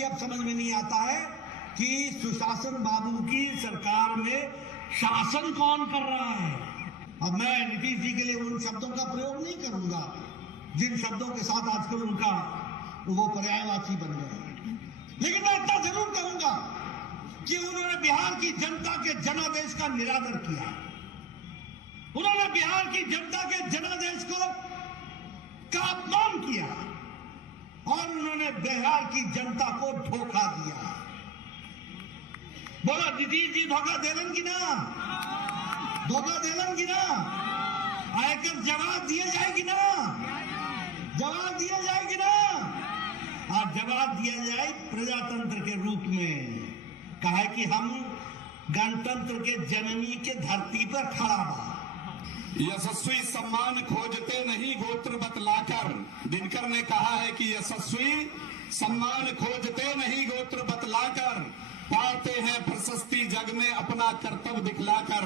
भी अब समझ में नहीं आता है कि सुशासन बाबू की सरकार में शासन कौन कर रहा है। अब मैं नीतीश जी के लिए उन शब्दों का प्रयोग नहीं करूंगा जिन शब्दों के साथ आजकल उनका वो पर्यायवाची बन गए, लेकिन मैं इतना जरूर कहूंगा कि उन्होंने बिहार की जनता के जनादेश का निरादर किया। उन्होंने बिहार की जनता के जनादेश का अपमान किया और उन्होंने बिहार की जनता को धोखा दिया। बोलो नीतीश जी धोखा देलन की ना, धोखा देलन की ना, आयकर जवाब दिए जाएगी ना, जवाब दिया जाएगी ना, और जवाब दिया जाए प्रजातंत्र के रूप में। कहा कि हम गणतंत्र के जननी के धरती पर खड़ा बा। यशस्वी सम्मान खोजते नहीं गोत्र बतलाकर, दिनकर ने कहा है कि यशस्वी सम्मान खोजते नहीं गोत्र बतलाकर, पाते हैं प्रशस्ति जग में अपना कर्तव्य दिखलाकर।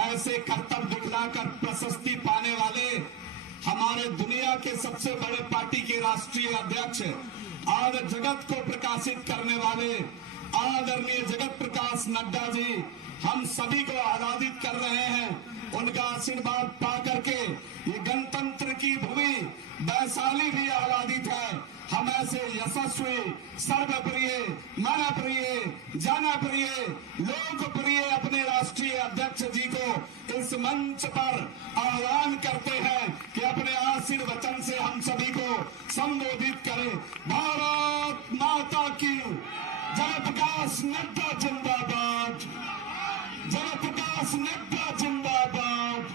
ऐसे कर्तव्य दिखलाकर प्रशस्ति पाने वाले हमारे दुनिया के सबसे बड़े पार्टी के राष्ट्रीय अध्यक्ष और जगत को प्रकाशित करने वाले आदरणीय जगत प्रकाश नड्डा जी हम सभी को आह्लादित कर रहे हैं। उनका आशीर्वाद पा करके ये गणतंत्र की भूमि वैशाली भी आह्लादित है। हम ऐसे यशस्वी, सर्वप्रिय, मनप्रिय, जनप्रिय, लोकप्रिय अपने राष्ट्रीय अध्यक्ष जी को इस मंच पर आह्वान करते हैं कि अपने आशीर्वचन से हम सभी को संबोधित करें। भारत माता की जयप्रकाश नड्डा जिंदाबाद, जयप्रकाश नड्डा जिंदाबाद।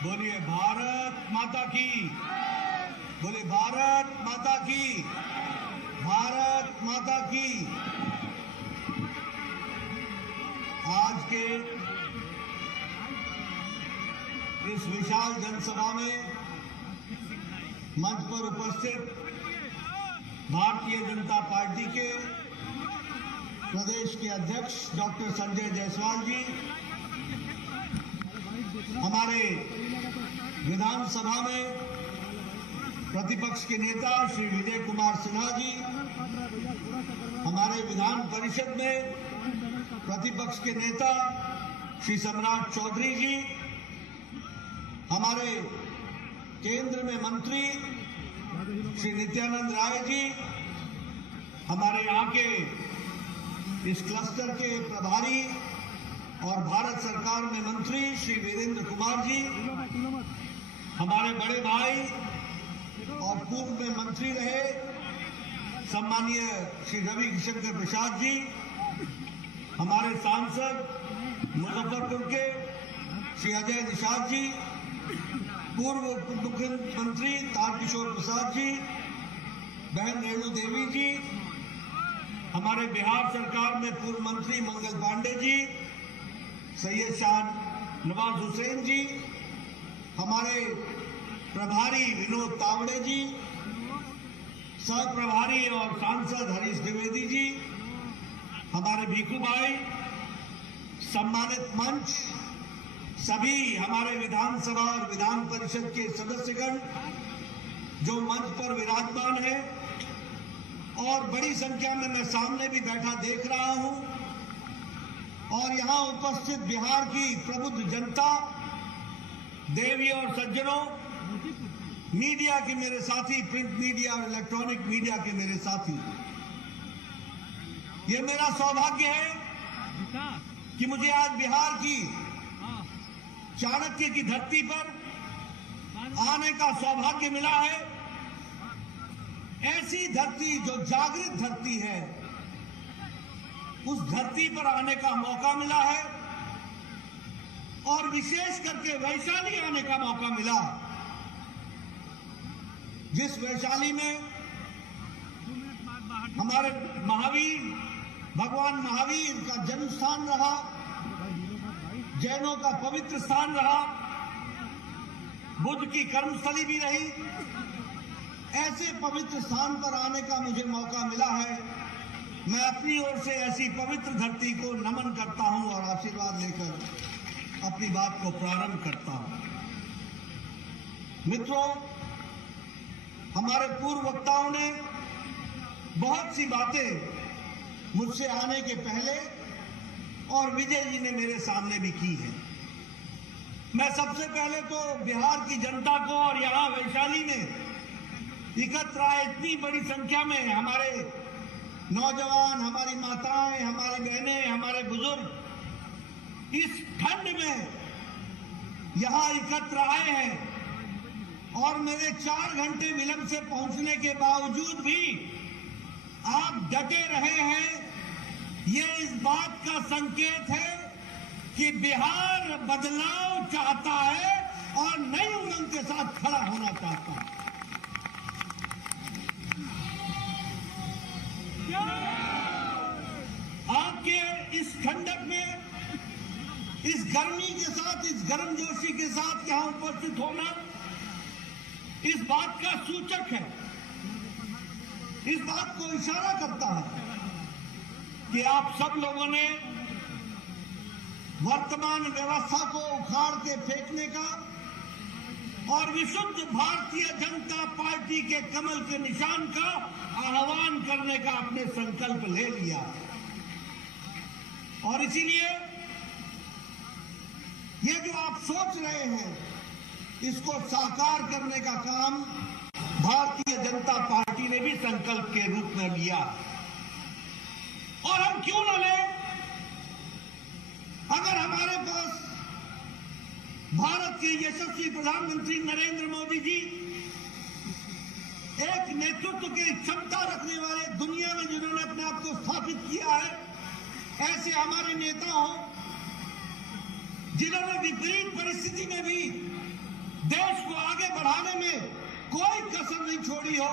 बोलिए भारत माता की, बोलिए भारत माता की, भारत माता की। आज के इस विशाल जनसभा में मंच पर उपस्थित भारतीय जनता पार्टी के प्रदेश के अध्यक्ष डॉक्टर संजय जायसवाल जी, हमारे विधानसभा में प्रतिपक्ष के नेता श्री विजय कुमार सिन्हा जी, हमारे विधान परिषद में प्रतिपक्ष के नेता श्री सम्राट चौधरी जी, हमारे केंद्र में मंत्री श्री नित्यानंद राय जी, हमारे यहाँ के इस क्लस्टर के प्रभारी और भारत सरकार में मंत्री श्री वीरेंद्र कुमार जी, हमारे बड़े भाई और पूर्व में मंत्री रहे सम्मानीय श्री रवि शंकर प्रसाद जी, हमारे सांसद मुजफ्फरपुर के श्री अजय निषाद जी, पूर्व उप मुख्यमंत्री तारकिशोर प्रसाद जी, बहन रेणु देवी जी, हमारे बिहार सरकार में पूर्व मंत्री मंगल पांडे जी, सैयद शाह नवाज हुसैन जी, हमारे प्रभारी विनोद तावड़े जी, सह प्रभारी और सांसद हरीश द्विवेदी जी, हमारे भीखू भाई, सम्मानित मंच, सभी हमारे विधानसभा और विधान परिषद के सदस्यगण जो मंच पर विराजमान है और बड़ी संख्या में मैं सामने भी बैठा देख रहा हूं, और यहां उपस्थित बिहार की प्रबुद्ध जनता, देवी और सज्जनों, मीडिया के मेरे साथी, प्रिंट मीडिया और इलेक्ट्रॉनिक मीडिया के मेरे साथी, ये मेरा सौभाग्य है कि मुझे आज बिहार की चाणक्य की धरती पर आने का सौभाग्य मिला है। ऐसी धरती जो जागृत धरती है, उस धरती पर आने का मौका मिला है और विशेष करके वैशाली आने का मौका मिला, जिस वैशाली में हमारे महावीर, भगवान महावीर का जन्म स्थान रहा, जैनों का पवित्र स्थान रहा, बुद्ध की कर्मस्थली भी रही। ऐसे पवित्र स्थान पर आने का मुझे मौका मिला है। मैं अपनी ओर से ऐसी पवित्र धरती को नमन करता हूं और आशीर्वाद लेकर अपनी बात को प्रारंभ करता हूं। मित्रों, हमारे पूर्व वक्ताओं ने बहुत सी बातें मुझसे आने के पहले और विजय जी ने मेरे सामने भी की है। मैं सबसे पहले तो बिहार की जनता को और यहां वैशाली में एकत्र आए इतनी बड़ी संख्या में हमारे नौजवान, हमारी माताएं, हमारी बहनें, हमारे बुजुर्ग इस ठंड में यहां एकत्र आए हैं और मेरे 4 घंटे विलंब से पहुंचने के बावजूद भी आप डटे रहे हैं, ये इस बात का संकेत है कि बिहार बदलाव चाहता है और नई उमंग के साथ खड़ा होना चाहता है। आपके इस ठंडक में, इस गर्मी के साथ, इस गर्मजोशी के साथ यहां उपस्थित होना इस बात का सूचक है, इस बात को इशारा करता है कि आप सब लोगों ने वर्तमान व्यवस्था को उखाड़ के फेंकने का और विशुद्ध भारतीय जनता पार्टी के कमल के निशान का आह्वान करने का आपने संकल्प ले लिया और इसीलिए ये जो आप सोच रहे हैं इसको साकार करने का काम भारतीय जनता पार्टी ने भी संकल्प के रूप में लिया। और हम क्यों न लें, अगर हमारे पास भारत के यशस्वी प्रधानमंत्री नरेंद्र मोदी जी एक नेतृत्व की क्षमता रखने वाले, दुनिया में जिन्होंने अपने आप को स्थापित किया है, ऐसे हमारे नेता हो जिन्होंने विपरीत परिस्थिति में भी देश को आगे बढ़ाने में कोई कसर नहीं छोड़ी हो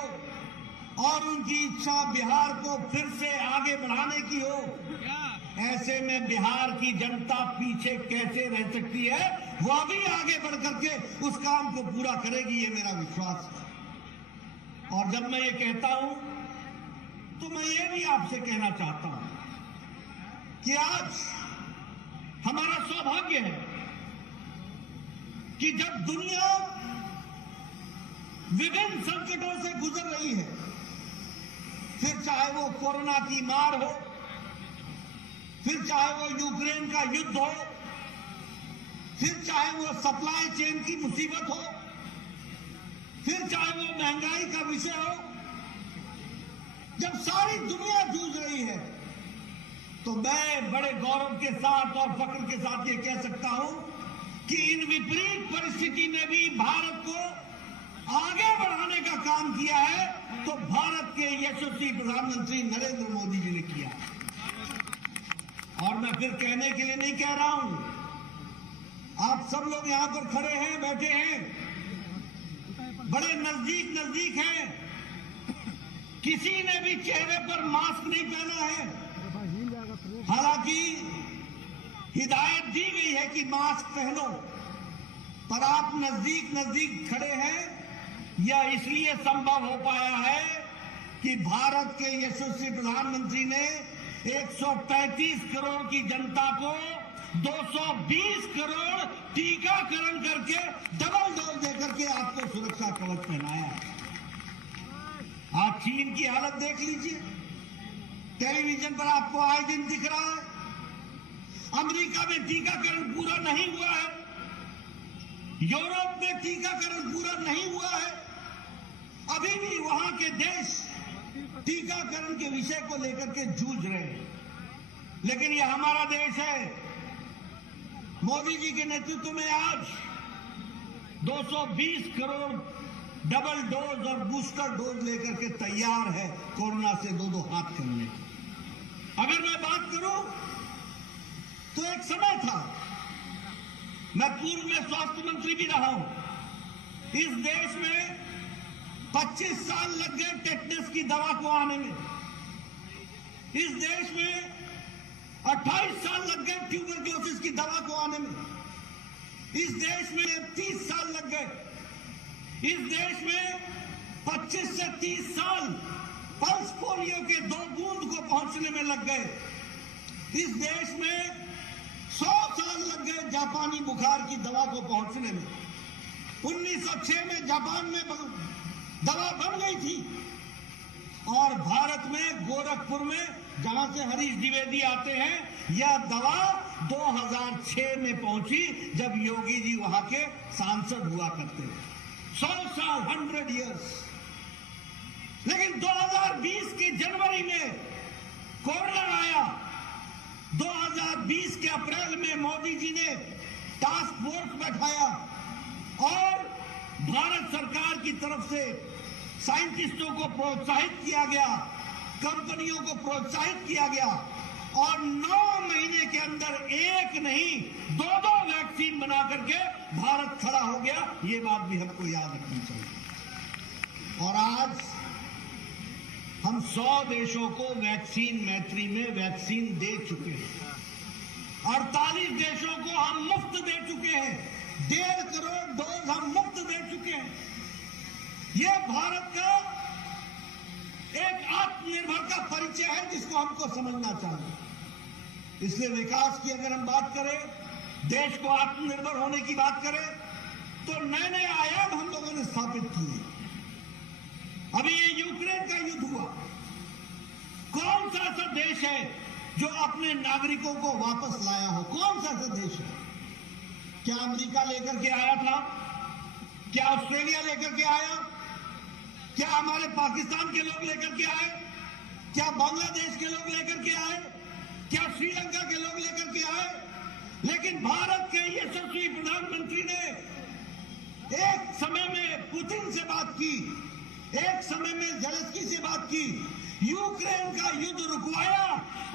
और उनकी इच्छा बिहार को फिर से आगे बढ़ाने की हो, ऐसे में बिहार की जनता पीछे कैसे रह सकती है? वह भी आगे बढ़ करके उस काम को पूरा करेगी, ये मेरा विश्वास है। और जब मैं ये कहता हूं तो मैं ये भी आपसे कहना चाहता हूं कि आज हमारा सौभाग्य है कि जब दुनिया विभिन्न संकटों से गुजर रही है, फिर चाहे वो कोरोना की मार हो, फिर चाहे वो यूक्रेन का युद्ध हो, फिर चाहे वो सप्लाई चेन की मुसीबत हो, फिर चाहे वो महंगाई का विषय हो, जब सारी दुनिया जूझ रही है तो मैं बड़े गौरव के साथ और फख्र के साथ ये कह सकता हूं कि इन विपरीत परिस्थिति में भी भारत को आगे बढ़ाने का काम किया है तो भारत के यशस्वी प्रधानमंत्री नरेंद्र मोदी जी ने किया। और मैं फिर कहने के लिए नहीं कह रहा हूं, आप सब लोग यहां पर खड़े हैं, बैठे हैं, बड़े नजदीक नजदीक हैं, किसी ने भी चेहरे पर मास्क नहीं पहना है। हालांकि हिदायत दी गई है कि मास्क पहनो, पर आप नजदीक नजदीक खड़े हैं। यह इसलिए संभव हो पाया है कि भारत के यशस्वी प्रधानमंत्री ने 135 करोड़ की जनता को 220 करोड़ टीकाकरण करके डबल डोज देकर के आपको सुरक्षा कवच पहनाया। आप चीन की हालत देख लीजिए, टेलीविजन पर आपको आए दिन दिख रहा है। अमेरिका में टीकाकरण पूरा नहीं हुआ है, यूरोप में टीकाकरण पूरा नहीं हुआ है, अभी भी वहां के देश टीकाकरण के विषय को लेकर के जूझ रहे हैं। लेकिन यह हमारा देश है, मोदी जी के नेतृत्व में आज 220 करोड़ डबल डोज और बूस्टर डोज लेकर के तैयार है कोरोना से दो हाथ करने। अगर मैं बात करूं तो एक समय था, मैं पूर्व में स्वास्थ्य मंत्री भी रहा हूं, इस देश में 25 साल लग गए टेटनस की दवा को आने में। इस देश में 28 साल लग गए ट्यूबरक्लोसिस की दवा को आने में। इस देश में 30 साल लग गए। इस देश में 25 से 30 साल पल्स पोलियो के 2 बूंद को पहुंचने में लग गए। इस देश में 100 साल लग गए जापानी बुखार की दवा को पहुंचने में। 1906 में जापान में दवा बन गई थी और भारत में गोरखपुर में, जहां से हरीश द्विवेदी आते हैं, यह दवा 2006 में पहुंची, जब योगी जी वहां के सांसद हुआ करते थे। 100 साल, 100 इयर्स। लेकिन 2020 की जनवरी में कोरोना आया। 2020 के अप्रैल में मोदी जी ने टास्क फोर्स बैठाया और भारत सरकार की तरफ से साइंटिस्टों को प्रोत्साहित किया गया, कंपनियों को प्रोत्साहित किया गया और 9 महीने के अंदर एक नहीं 2-2 वैक्सीन बना करके भारत खड़ा हो गया। ये बात भी हमको याद रखनी चाहिए। और आज हम 100 देशों को वैक्सीन मैत्री में वैक्सीन दे चुके हैं। 48 देशों को हम मुफ्त दे चुके हैं। 1.5 करोड़ डोज हम मुफ्त दे चुके हैं। यह भारत का एक आत्मनिर्भर का परिचय है, जिसको हमको समझना चाहिए। इसलिए विकास की अगर हम बात करें, देश को आत्मनिर्भर होने की बात करें, तो नए नए आयाम हम लोगों ने स्थापित किए। अभी ये यूक्रेन का युद्ध हुआ। कौन सा ऐसा देश है जो अपने नागरिकों को वापस लाया हो? कौन सा ऐसा देश है? क्या अमेरिका लेकर के आया था? क्या ऑस्ट्रेलिया लेकर के आया? क्या हमारे पाकिस्तान के लोग लेकर के आए? क्या बांग्लादेश के लोग लेकर के आए? क्या श्रीलंका के लोग लेकर के आए? लेकिन भारत के यशस्वी प्रधानमंत्री ने एक समय में पुतिन से बात की, एक समय में ज़ेलेंस्की से बात की, यूक्रेन का युद्ध रुकवाया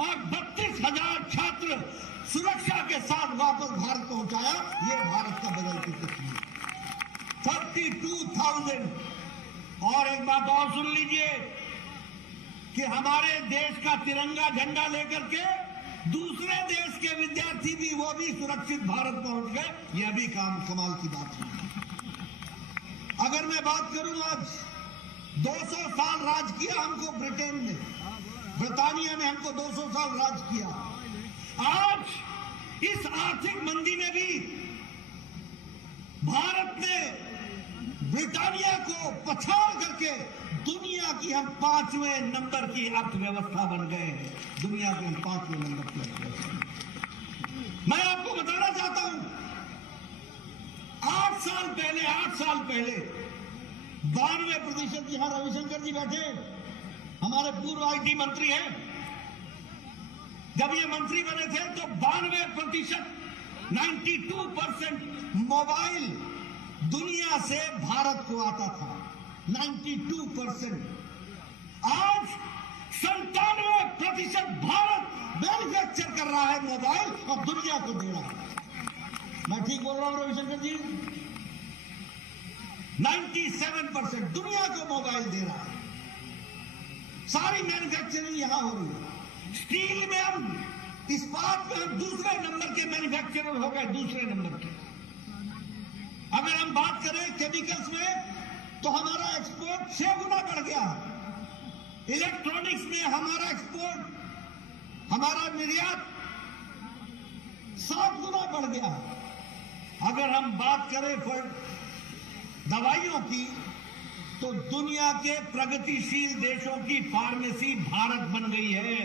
और 32,000 छात्र सुरक्षा के साथ वापस भारत पहुंचाया। यह भारत का बदलती तस्वीर। 32,000। और एक बात और सुन लीजिए कि हमारे देश का तिरंगा झंडा लेकर के दूसरे देश के विद्यार्थी भी, वो भी सुरक्षित भारत पहुंच गए। यह भी कमाल की बात है। अगर मैं बात करूं, आज 200 साल राज किया हमको ब्रिटेन ने, ब्रिटानिया ने हमको 200 साल राज किया। आज इस आर्थिक मंदी में भी भारत ने ब्रिटानिया को पछाड़ करके दुनिया की हम 5वें नंबर की अर्थव्यवस्था बन गए हैं। दुनिया के हम 5वें नंबर की अर्थव्यवस्था। मैं आपको बताना चाहता हूं, 8 साल पहले 92%, यहां रविशंकर जी बैठे, हमारे पूर्व IT मंत्री हैं, जब ये मंत्री बने थे तो 92%, 92% मोबाइल दुनिया से भारत को आता था। 92%। आज 97% भारत मैन्युफैक्चर कर रहा है मोबाइल और दुनिया को दे रहा है। मैं ठीक बोल रहा हूं रविशंकर जी? 97% दुनिया को मोबाइल दे रहा है। सारी मैन्युफैक्चरिंग यहां हो रही है। स्टील में हम, इस्पात में हम दूसरे नंबर के मैन्युफैक्चरर हो गए, दूसरे नंबर के। अगर हम बात करें केमिकल्स में, तो हमारा एक्सपोर्ट 6 गुना बढ़ गया। इलेक्ट्रॉनिक्स में हमारा एक्सपोर्ट, हमारा निर्यात 7 गुना बढ़ गया। अगर हम बात करें दवाइयों की, तो दुनिया के प्रगतिशील देशों की फार्मेसी भारत बन गई है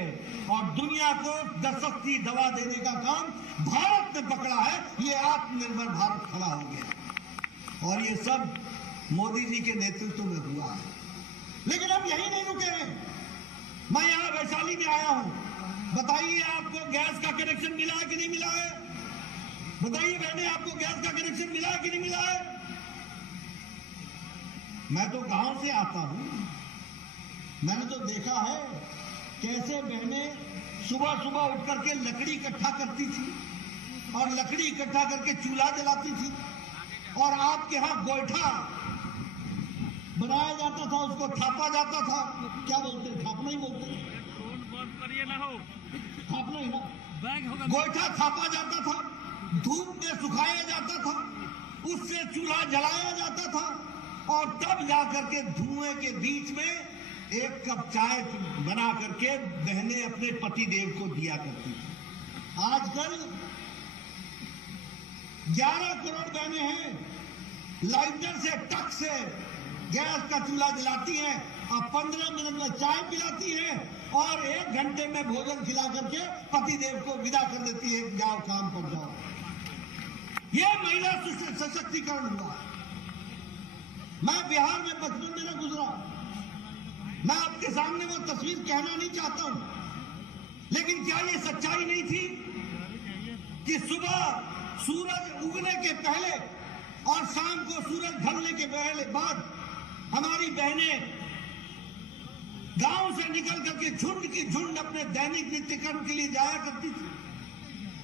और दुनिया को सस्ती दवा देने का काम भारत ने पकड़ा है। ये आत्मनिर्भर भारत खड़ा हो गया और ये सब मोदी जी के नेतृत्व में हुआ है। लेकिन हम यही नहीं रुके हैं। मैं यहां वैशाली में आया हूं। बताइए, आपको गैस का कनेक्शन मिला है कि नहीं मिला है? बताइए बहने, आपको गैस का कनेक्शन मिला है कि नहीं मिला है? मैं तो गांव से आता हूं, मैंने तो देखा है कैसे बहनें सुबह सुबह उठ करके लकड़ी इकट्ठा करती थी और लकड़ी इकट्ठा करके चूल्हा जलाती थी। और आपके यहां गोईठा बनाया जाता था, उसको थापा जाता था। क्या बोलते हैं? थापना ही बोलते हैं। थापना ही ना। गोईठा थापा जाता था, धूप में सुखाया जाता था, उससे चूल्हा जलाया जाता था और तब जाकर के धुएं के बीच में 1 कप चाय बना करके बहनें अपने पति देव को दिया करती थी। आजकल 11 करोड़ बहनें हैं लाइटर से टक से गैस का चूल्हा जलाती हैं और 15 मिनट में चाय पिलाती हैं और 1 घंटे में भोजन खिला करके पतिदेव को विदा कर देती है, जाओ काम पर जाओ। ये महिला सशक्तिकरण हुआ। मैं बिहार में बचपन में न गुजरा, मैं आपके सामने वो तस्वीर कहना नहीं चाहता हूं, लेकिन क्या ये सच्चाई नहीं थी कि सुबह सूरज उगने के पहले और शाम को सूरज ढलने के पहले बाद हमारी बहनें गांव से निकल करके झुंड की झुंड अपने दैनिक नित्य कर्म के लिए जाया करती थी?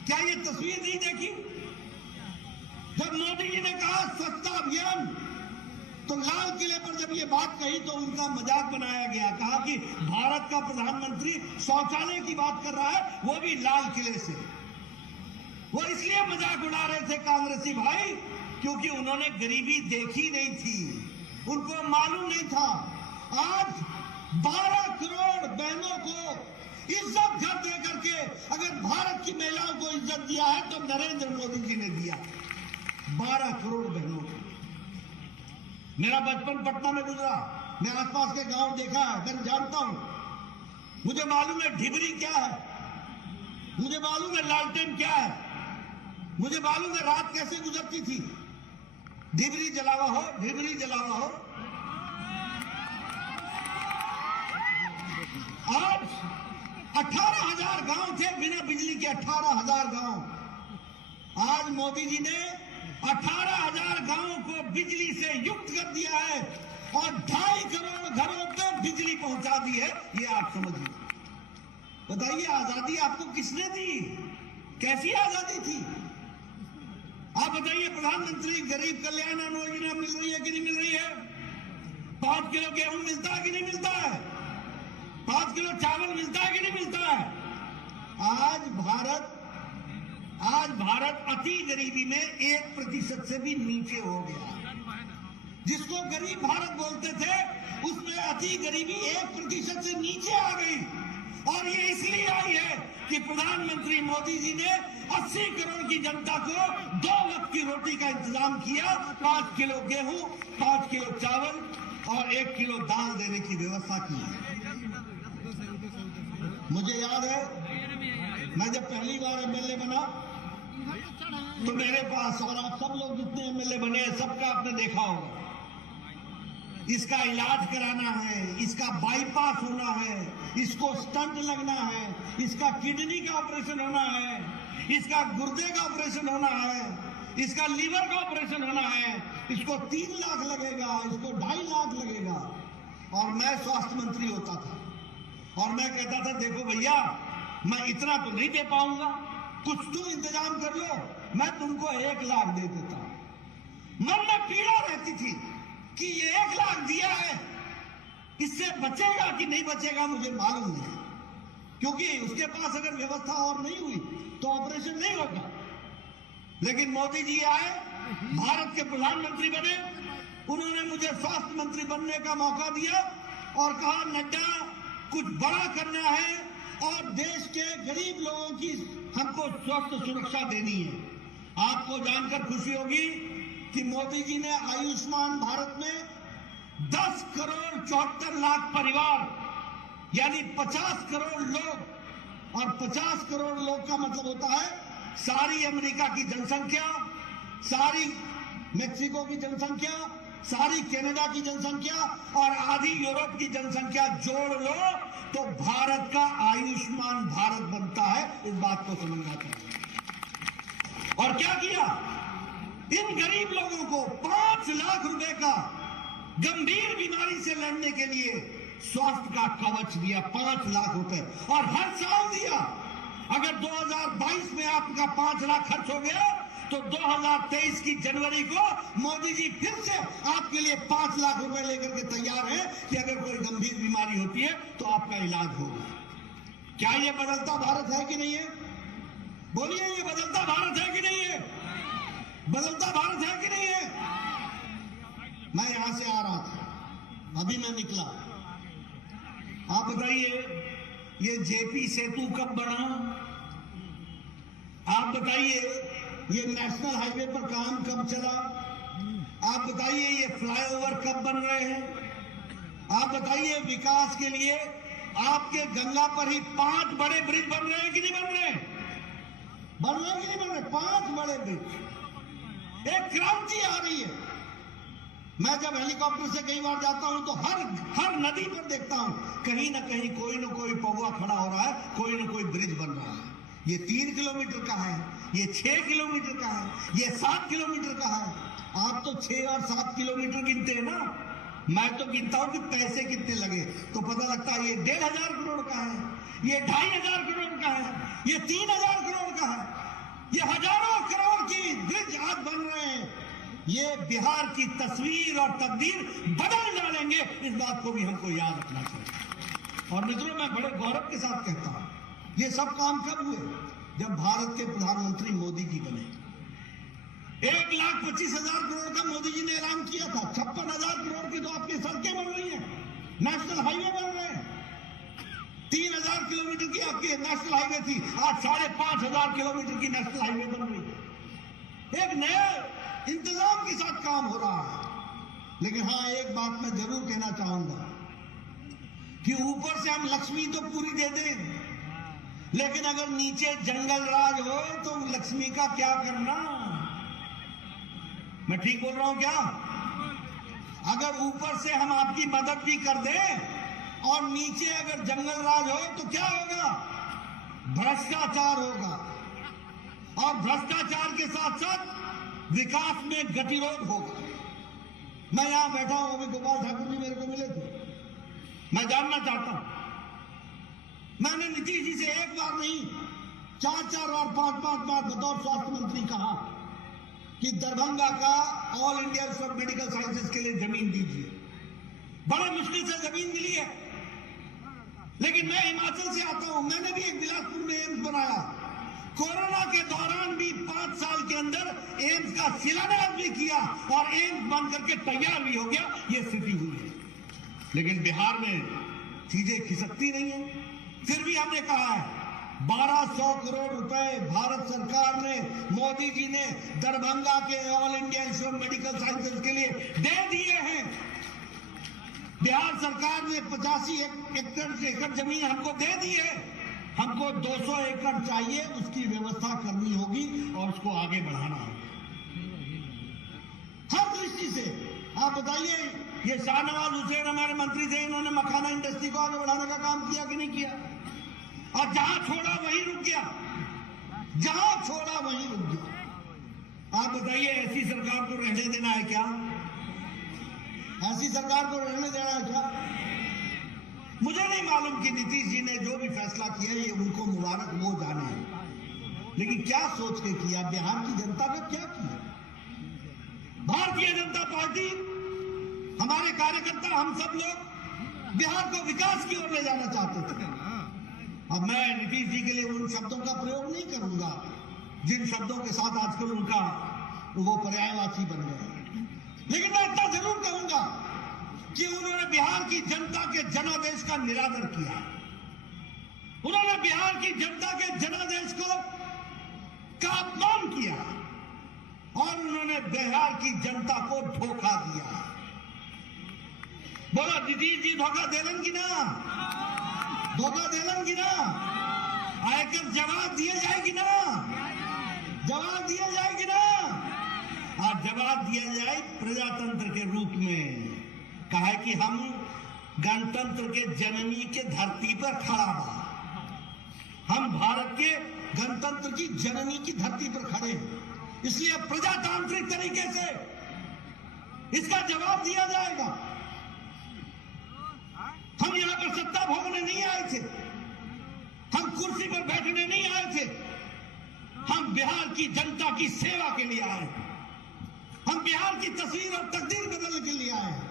क्या ये तस्वीर नहीं देखी? जब मोदी जी ने कहा स्वच्छता अभियान, तो लाल किले पर जब ये बात कही तो उनका मजाक बनाया गया, कहा कि भारत का प्रधानमंत्री शौचालय की बात कर रहा है, वो भी लाल किले से। वो इसलिए मजाक उड़ा रहे थे कांग्रेसी भाई क्योंकि उन्होंने गरीबी देखी नहीं थी, उनको मालूम नहीं था। आज 12 करोड़ बहनों को इज्जत घर दे करके अगर भारत की महिलाओं को इज्जत दिया है तो नरेंद्र मोदी जी ने दिया। 12 करोड़ बहनों को। मेरा बचपन पटना में गुजरा, मैं आसपास के गांव देखा है, मैं जानता हूं, मुझे मालूम है ढिबरी क्या है, मुझे मालूम है लालटेन क्या है, मुझे मालूम है रात कैसे गुजरती थी। ढिबरी जलावा हो, ढिबरी जलावा हो। आज 18,000 गांव थे बिना बिजली के, 18,000 गांव। आज मोदी जी ने 18,000 गांवों को बिजली से युक्त कर दिया है और 2.5 करोड़ घरों तक बिजली पहुंचा दी है। ये आप समझिए। बताइए आजादी आपको किसने दी? कैसी आजादी थी? आप बताइए, प्रधानमंत्री गरीब कल्याण अन्न योजना मिल रही है कि नहीं मिल रही है? 5 किलो गेहूं मिलता है कि नहीं मिलता है? 5 किलो चावल मिलता है कि नहीं मिलता है? आज भारत अति गरीबी में 1% से भी नीचे हो गया। जिसको गरीब भारत बोलते थे उसमें अति गरीबी 1% से नीचे आ गई। और ये इसलिए आई है कि प्रधानमंत्री मोदी जी ने 80 करोड़ की जनता को 2 वक्त की रोटी का इंतजाम किया, 5 किलो गेहूं, 5 किलो चावल और 1 किलो दाल देने की व्यवस्था की। मुझे याद है मैं जब पहली बार एमएलए बना तो मेरे पास, और आप सब लोग जितने एमएलए बने हैं सबका आपने देखा होगा, इसका इलाज कराना है, इसका बाईपास होना है, इसको स्टंट लगना है, इसका किडनी का ऑपरेशन होना है, इसका गुर्दे का ऑपरेशन होना है, इसका लीवर का ऑपरेशन होना है, इसको 3 लाख लगेगा, इसको 2.5 लाख लगेगा। और मैं स्वास्थ्य मंत्री होता था और मैं कहता था देखो भैया, मैं इतना तो नहीं दे पाऊंगा, कुछ तुम इंतजाम कर लो, मैं तुमको 1 लाख दे देता। मन में पीड़ा रहती थी कि ये 1 लाख दिया है, इससे बचेगा कि नहीं बचेगा मुझे मालूम नहीं, क्योंकि उसके पास अगर व्यवस्था और नहीं हुई तो ऑपरेशन नहीं होगा। लेकिन मोदी जी आए, भारत के प्रधानमंत्री बने, उन्होंने मुझे स्वास्थ्य मंत्री बनने का मौका दिया और कहा नड्डा कुछ बड़ा करना है और देश के गरीब लोगों की हमको स्वास्थ्य सुरक्षा देनी है। आपको जानकर खुशी होगी कि मोदी जी ने आयुष्मान भारत में 10 करोड़ 74 लाख परिवार, यानी 50 करोड़ लोग, और 50 करोड़ लोग का मतलब होता है सारी अमेरिका की जनसंख्या, सारी मेक्सिको की जनसंख्या, सारी कनाडा की जनसंख्या और आधी यूरोप की जनसंख्या जोड़ लो तो भारत का आयुष्मान भारत बनता है। इस बात को समझना चाहिए। और क्या किया? इन गरीब लोगों को 5 लाख रुपए का गंभीर बीमारी से लड़ने के लिए स्वास्थ्य का कवच दिया, 5 लाख रुपए, और हर साल दिया। अगर 2022 में आपका 5 लाख खर्च हो गया तो 2023 की जनवरी को मोदी जी फिर से आपके लिए 5 लाख रुपए लेकर के तैयार हैं कि अगर कोई गंभीर बीमारी होती है तो आपका इलाज होगा। क्या ये बदलता भारत है कि नहीं है? बोलिए, ये बदलता भारत है कि नहीं है? बदलता भारत है कि नहीं है? मैं यहां से आ रहा था, अभी मैं निकला। आप बताइए ये जेपी सेतु कब बना? आप बताइए ये नेशनल हाईवे पर काम कब चला? आप बताइए ये फ्लाईओवर कब बन रहे हैं? आप बताइए विकास के लिए आपके गंगा पर ही 5 बड़े ब्रिज बन रहे हैं कि नहीं बन रहे? बन रहे हैं कि नहीं बन रहे? 5 बड़े ब्रिज। एक क्रांति आ रही है। मैं जब हेलीकॉप्टर से कई बार जाता हूं तो हर नदी पर देखता हूं कहीं ना कहीं कोई ना कोई पौवा खड़ा हो रहा है, कोई ना कोई ब्रिज बन रहा है। ये 3 किलोमीटर का है, ये 6 किलोमीटर का है, ये 7 किलोमीटर का है। आप तो 6 और 7 किलोमीटर गिनते हैं ना, मैं तो गिनता हूं कि पैसे कितने लगे तो पता लगता है ये 1,500 करोड़ का है, ये 2,500 करोड़ का है, ये 3,000 करोड़ का है, ये हजारों करोड़ की ब्रिज आज बन रहे हैं। ये बिहार की तस्वीर और तकदीर बदल डालेंगे, इस बात को भी हमको याद रखना चाहिए। और मित्रों, मैं बड़े गौरव के साथ कहता हूं, ये सब काम कब हुए? जब भारत के प्रधानमंत्री मोदी जी बने। 1,25,000 करोड़ का मोदी जी ने ऐलान किया था। 56,000 करोड़ की तो आपकी सड़कें बन रही हैं, नेशनल हाईवे बन रहे हैं। 3,000 किलोमीटर की आपकी नेशनल हाईवे थी, आज 5,500 किलोमीटर की नेशनल हाईवे बन रही है। एक नए इंतजाम के साथ काम हो रहा है। लेकिन हाँ, एक बात मैं जरूर कहना चाहूंगा कि ऊपर से हम लक्ष्मी तो पूरी दे दें, लेकिन अगर नीचे जंगल राज हो तो लक्ष्मी का क्या करना? मैं ठीक बोल रहा हूं क्या? अगर ऊपर से हम आपकी मदद भी कर दें और नीचे अगर जंगल राज हो तो क्या होगा? भ्रष्टाचार होगा, और भ्रष्टाचार के साथ साथ विकास में गतिरोध होगा। मैं यहां बैठा हूं, अभी गोपाल ठाकुर जी मेरे को मिले थे। मैं जानना चाहता हूं, मैंने नीतीश जी से एक बार नहीं 4 बार 5 बार बतौर स्वास्थ्य मंत्री कहा कि दरभंगा का all India institute of medical sciences के लिए जमीन दीजिए। बड़े मुश्किल से जमीन मिली है, लेकिन मैं हिमाचल से आता हूं, मैंने भी एक बिलासपुर में एम्स बनाया। कोरोना के दौरान भी 5 साल के अंदर एम्स का शिलान्यास भी किया और एम्स बन करके तैयार भी हो गया। ये स्थिति हुई है, लेकिन बिहार में चीजें खिसकती नहीं है। फिर भी हमने कहा है 1,200 करोड़ रुपए भारत सरकार ने, मोदी जी ने दरभंगा के all India institute of medical sciences के लिए दे दिए हैं। बिहार सरकार ने 85 एकड़ जमीन हमको दे दी है। हमको 200 एकड़ चाहिए, उसकी व्यवस्था करनी होगी और उसको आगे बढ़ाना होगा हर दृष्टि से। आप बताइए, ये शाहनवाज हुसैन हमारे मंत्री थे, इन्होंने मखाना इंडस्ट्री को आगे बढ़ाने का काम किया कि नहीं किया? और जहां छोड़ा वहीं रुक गया, जहां छोड़ा वहीं रुक गया। आप बताइए, ऐसी सरकार को रहने देना है क्या? ऐसी सरकार को रहने देना है क्या? मुझे नहीं मालूम कि नीतीश जी ने जो भी फैसला किया ये उनको मुबारक, वो जाने, लेकिन क्या सोच के किया? बिहार की जनता का क्या किया? भारतीय जनता पार्टी, हमारे कार्यकर्ता, हम सब लोग बिहार को विकास की ओर ले जाना चाहते थे। अब मैं नीतीश जी के लिए उन शब्दों का प्रयोग नहीं करूंगा जिन शब्दों के साथ आजकल उनका वो पर्यायवाची बन गए, लेकिन मैं इतना जरूर कहूंगा कि उन्होंने बिहार की जनता के जनादेश का निरादर किया। उन्होंने बिहार की जनता के जनादेश का अपमान किया और उन्होंने बिहार की जनता को धोखा दिया। बोला नीतीश जी धोखा देलन की ना? धोखा देलन की ना? आयकर जवाब दिए जाएगी ना? जवाब दिया जाएगी ना? और जवाब दिया जाए प्रजातंत्र के रूप में। कहा है कि हम गणतंत्र के जननी के धरती पर खड़ा बा, हम भारत के गणतंत्र की जननी की धरती पर खड़े हैं, इसलिए प्रजातांत्रिक तरीके से इसका जवाब दिया जाएगा। हम यहां पर सत्ता भोगने नहीं आए थे, हम कुर्सी पर बैठने नहीं आए थे, हम बिहार की जनता की सेवा के लिए आए हैं। हम बिहार की तस्वीर और तकदीर बदलने के लिए आए हैं।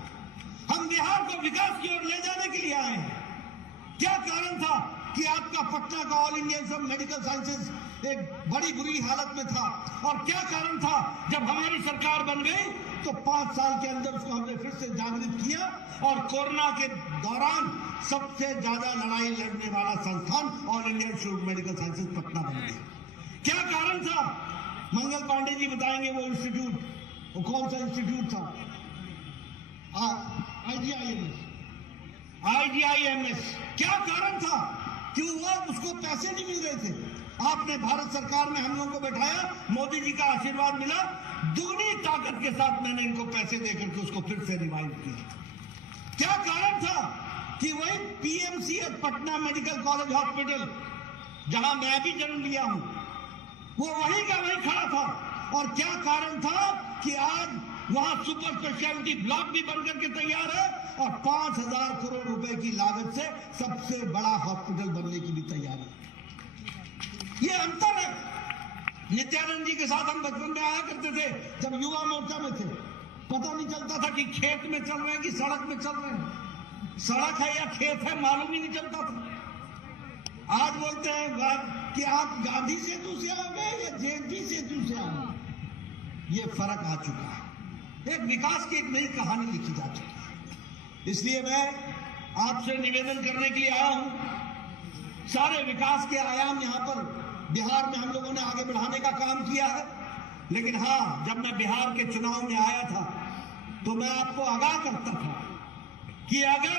हम बिहार को विकास की ओर ले जाने के लिए आए हैं। क्या कारण था कि आपका पटना का all India institute of medical sciences एक बड़ी बुरी हालत में था? और क्या कारण था जब हमारी सरकार बन गई तो 5 साल के अंदर उसको हमने फिर से जागृत किया और कोरोना के दौरान सबसे ज्यादा लड़ाई लड़ने वाला संस्थान all India institute of medical sciences Patna बन गया। क्या कारण था मंगल पांडे जी बताएंगे वो इंस्टीट्यूट, वो कौन सा इंस्टीट्यूट था? IGIMS। क्या कारण था कि वो उसको पैसे नहीं मिल रहे थे? आपने भारत सरकार में हम लोगों को बैठाया, मोदी जी का आशीर्वाद मिला, दुगनी ताकत के साथ मैंने इनको पैसे देकर के उसको फिर से रिवाइव किया। क्या कारण था कि वही PMCH Patna medical college hospital, जहां मैं भी जन्म लिया हूं, वो वहीं का वहीं खड़ा था। और क्या कारण था कि आज वहां सुपर स्पेशलिटी ब्लॉक भी बनकर के तैयार है और 5,000 करोड़ रुपए की लागत से सबसे बड़ा हॉस्पिटल बनने की भी तैयारी है। ये अंतर है। नित्यानंद जी के साथ हम बचपन में आया करते थे, जब युवा मोर्चा में थे, पता नहीं चलता था कि खेत में चल रहे हैं कि सड़क में चल रहे हैं, सड़क है या खेत है मालूम ही नहीं चलता था। आज बोलते हैं कि आप गांधी सेतु से आओगे या JP सेतु से आओगे। ये फर्क आ चुका है। एक विकास की एक नई कहानी लिखी जा चुकी है। इसलिए मैं आपसे निवेदन करने के लिए आया हूं। सारे विकास के आयाम यहां पर बिहार में हम लोगों ने आगे बढ़ाने का काम किया है। लेकिन हाँ, जब मैं बिहार के चुनाव में आया था तो मैं आपको आगाह करता था कि अगर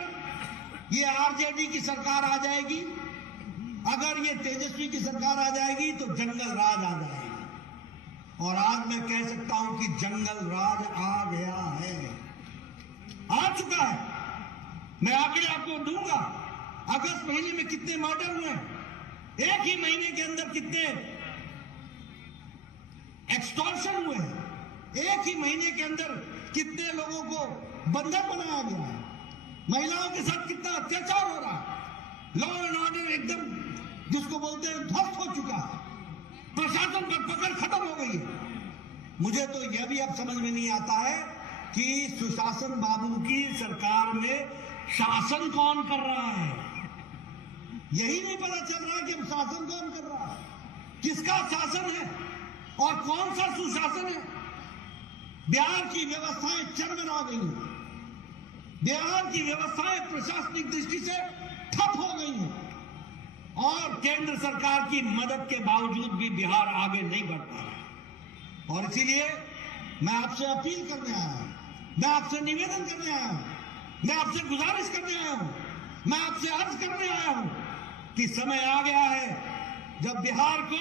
ये RJD की सरकार आ जाएगी, अगर ये तेजस्वी की सरकार आ जाएगी तो जंगल राज आ जाएगा। और आज मैं कह सकता हूं कि जंगल राज आ गया है, आ चुका है। मैं आंकड़े आपको दूंगा। अगस्त महीने में कितने मर्डर हुए, एक ही महीने के अंदर कितने एक्सटॉर्शन हुए हैं, एक ही महीने के अंदर कितने लोगों को बंधक बनाया गया है, महिलाओं के साथ कितना अत्याचार हो रहा है, लॉ एंड ऑर्डर एकदम जिसको बोलते हैं ध्वस्त हो चुका है, प्रशासन पर पकड़ खत्म हो गई है। मुझे तो यह भी अब समझ में नहीं आता है कि सुशासन बाबू की सरकार में शासन कौन कर रहा है। यही नहीं पता चल रहा कि अब शासन कौन कर रहा है, किसका शासन है और कौन सा सुशासन है। बिहार की व्यवस्थाएं चरमरा गई हैं, बिहार की व्यवस्थाएं प्रशासनिक दृष्टि से ठप हो गई हैं और केंद्र सरकार की मदद के बावजूद भी बिहार आगे नहीं बढ़ पा रहा। और इसीलिए मैं आपसे अपील करने आया हूं, मैं आपसे निवेदन करने आया हूं, मैं आपसे गुजारिश करने आया हूं, मैं आपसे अर्ज करने आया हूं कि समय आ गया है जब बिहार को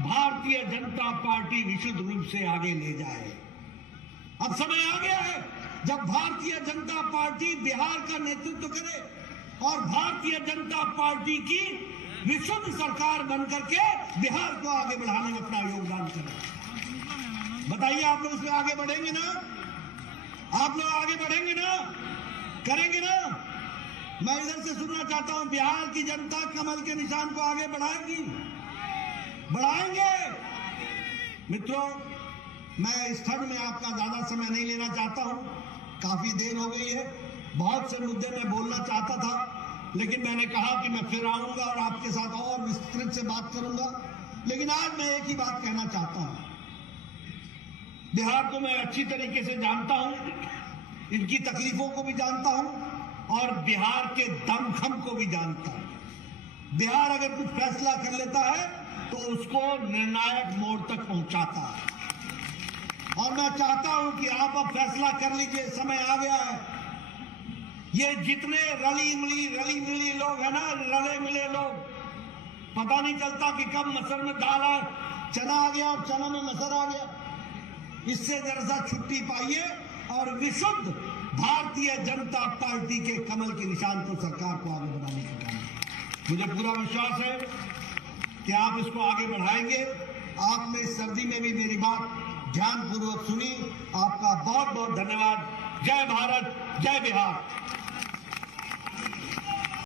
भारतीय जनता पार्टी विशुद्ध रूप से आगे ले जाए। अब समय आ गया है जब भारतीय जनता पार्टी बिहार का नेतृत्व करे और भारतीय जनता पार्टी की विशुद्ध सरकार बनकर के बिहार को आगे बढ़ाने में अपना योगदान करे। बताइए, आप लोग इसमें आगे बढ़ेंगे ना? आप लोग आगे बढ़ेंगे ना? करेंगे ना? मैं इधर से सुनना चाहता हूं, बिहार की जनता कमल के निशान को आगे बढ़ाएगी, बढ़ाएंगे। मित्रों, मैं इस क्षण में आपका ज्यादा समय नहीं लेना चाहता हूं, काफी देर हो गई है। बहुत से मुद्दे में बोलना चाहता था, लेकिन मैंने कहा कि मैं फिर आऊंगा और आपके साथ और विस्तृत से बात करूंगा। लेकिन आज मैं एक ही बात कहना चाहता हूं, बिहार को मैं अच्छी तरीके से जानता हूं, इनकी तकलीफों को भी जानता हूं और बिहार के दमखम को भी जानता हूं। बिहार अगर कुछ फैसला कर लेता है तो उसको निर्णायक मोड़ तक पहुंचाता है। और मैं चाहता हूं कि आप अब फैसला कर लीजिए, समय आ गया है। ये जितने रली मिली लोग है ना, रले मिले लोग, पता नहीं चलता कि कब मसर में दाल आ, चना आ गया और चना में मसर आ गया। इससे जरा सा छुट्टी पाइए और विशुद्ध भारतीय जनता पार्टी के कमल के निशान को सरकार को आगे बढ़ाने का काम। मुझे पूरा विश्वास है कि आप इसको आगे बढ़ाएंगे। आपने इस सर्दी में भी मेरी बात ध्यानपूर्वक सुनी। आपका बहुत बहुत धन्यवाद। जय भारत, जय बिहार।